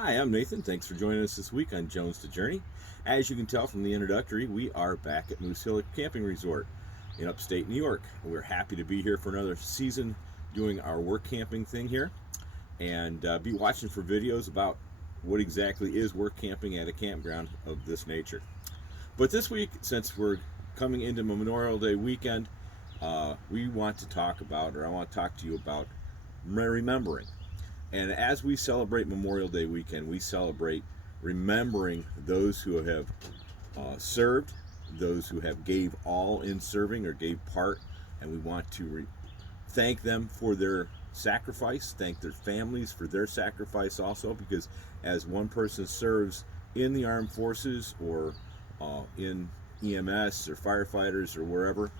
Hi, I'm Nathan. Thanks for joining us this week on Jones to Journey. As you can tell from the introductory, we are back at Moose Hill Camping Resort in upstate New York. We're happy to be here for another season doing our work camping thing here, and be watching for videos about what exactly is work camping at a campground of this nature. But this week, since we're coming into Memorial Day weekend, we want to talk about, or I want to talk to you about remembering. And as we celebrate Memorial Day weekend, we celebrate remembering those who have served, those who have gave all in serving or gave part, and we want to thank them for their sacrifice, thank their families for their sacrifice also, because as one person serves in the armed forces or in EMS or firefighters or wherever,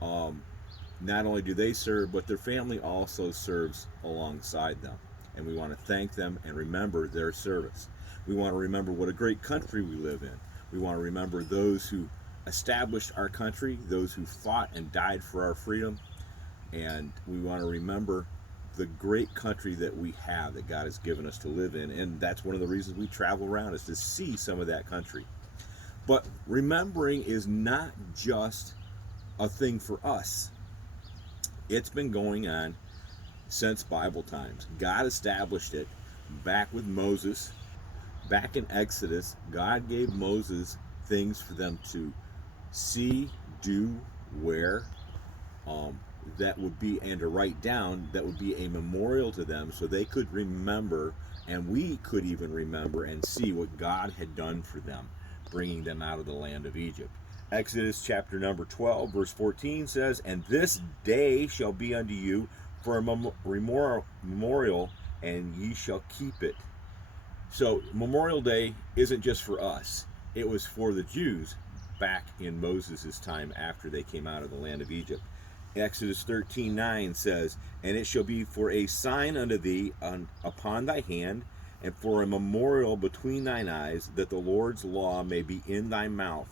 not only do they serve, but their family also serves alongside them. And we want to thank them and remember their service. We want to remember what a great country we live in. We want to remember those who established our country, those who fought and died for our freedom. And we want to remember the great country that we have, that God has given us to live in. And that's one of the reasons we travel around, is to see some of that country. But remembering is not just a thing for us. It's been going on since Bible times. God established it back with Moses. Back in Exodus, God gave Moses things for them to see, do, wear, that would be, and to write down, that would be a memorial to them, so they could remember, and we could even remember and see what God had done for them, bringing them out of the land of Egypt. Exodus chapter number 12, verse 14 says, "And this day shall be unto you for a memorial, and ye shall keep it." So Memorial Day isn't just for us. It was for the Jews back in Moses' time after they came out of the land of Egypt. Exodus 13:9 says, "And it shall be for a sign unto thee upon thy hand, and for a memorial between thine eyes, that the Lord's law may be in thy mouth."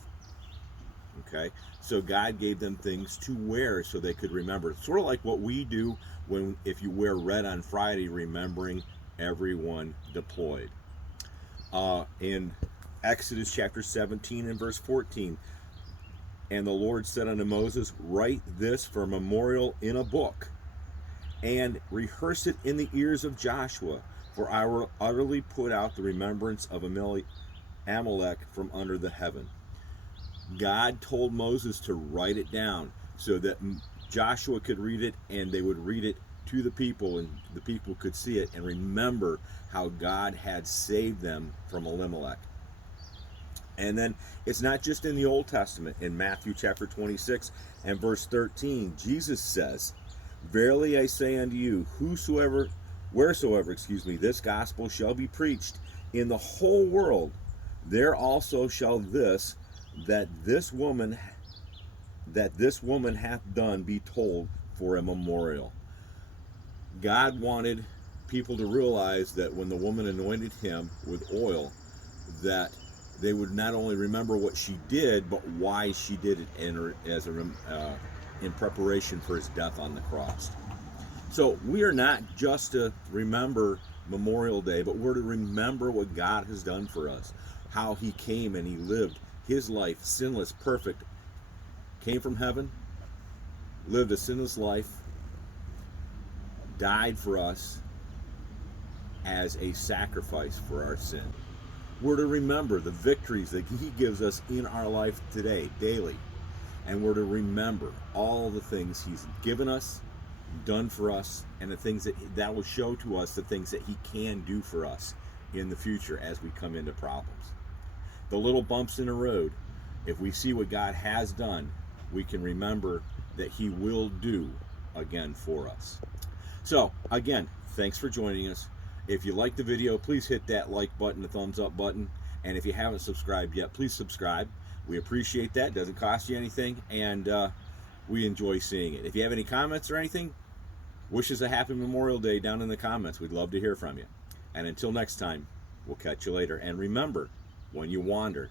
Okay, so God gave them things to wear so they could remember. It's sort of like what we do if you wear red on Friday, remembering everyone deployed. In Exodus chapter 17 and verse 14, "And the Lord said unto Moses, Write this for a memorial in a book, and rehearse it in the ears of Joshua, for I will utterly put out the remembrance of Amalek from under the heaven." God told Moses to write it down so that Joshua could read it, and they would read it to the people, and the people could see it and remember how God had saved them from Elimelech. And then it's not just in the Old Testament. In Matthew chapter 26 and verse 13, Jesus says, "Verily I say unto you, wheresoever this gospel shall be preached in the whole world, there also shall that this woman hath done be told for a memorial." God wanted people to realize that when the woman anointed him with oil, that they would not only remember what she did, but why she did it in preparation for his death on the cross. So we are not just to remember Memorial Day, but we're to remember what God has done for us, how he came and he lived his life, sinless, perfect, came from heaven, lived a sinless life, died for us as a sacrifice for our sin. We're to remember the victories that he gives us in our life today, daily. And we're to remember all the things he's given us, done for us, and the things that will show to us the things that he can do for us in the future as we come into problems. The little bumps in the road, if we see what God has done, we can remember that he will do again for us. So again, thanks for joining us. If you like the video, please hit that like button, the thumbs up button. And if you haven't subscribed yet, please subscribe. We appreciate that. It doesn't cost you anything, and we enjoy seeing it. If you have any comments or anything, wish us a happy Memorial Day down in the comments. We'd love to hear from you. And until next time, we'll catch you later. And remember, when you wander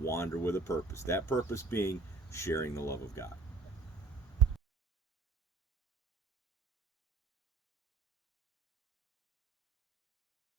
with a purpose. That purpose being sharing the love of God.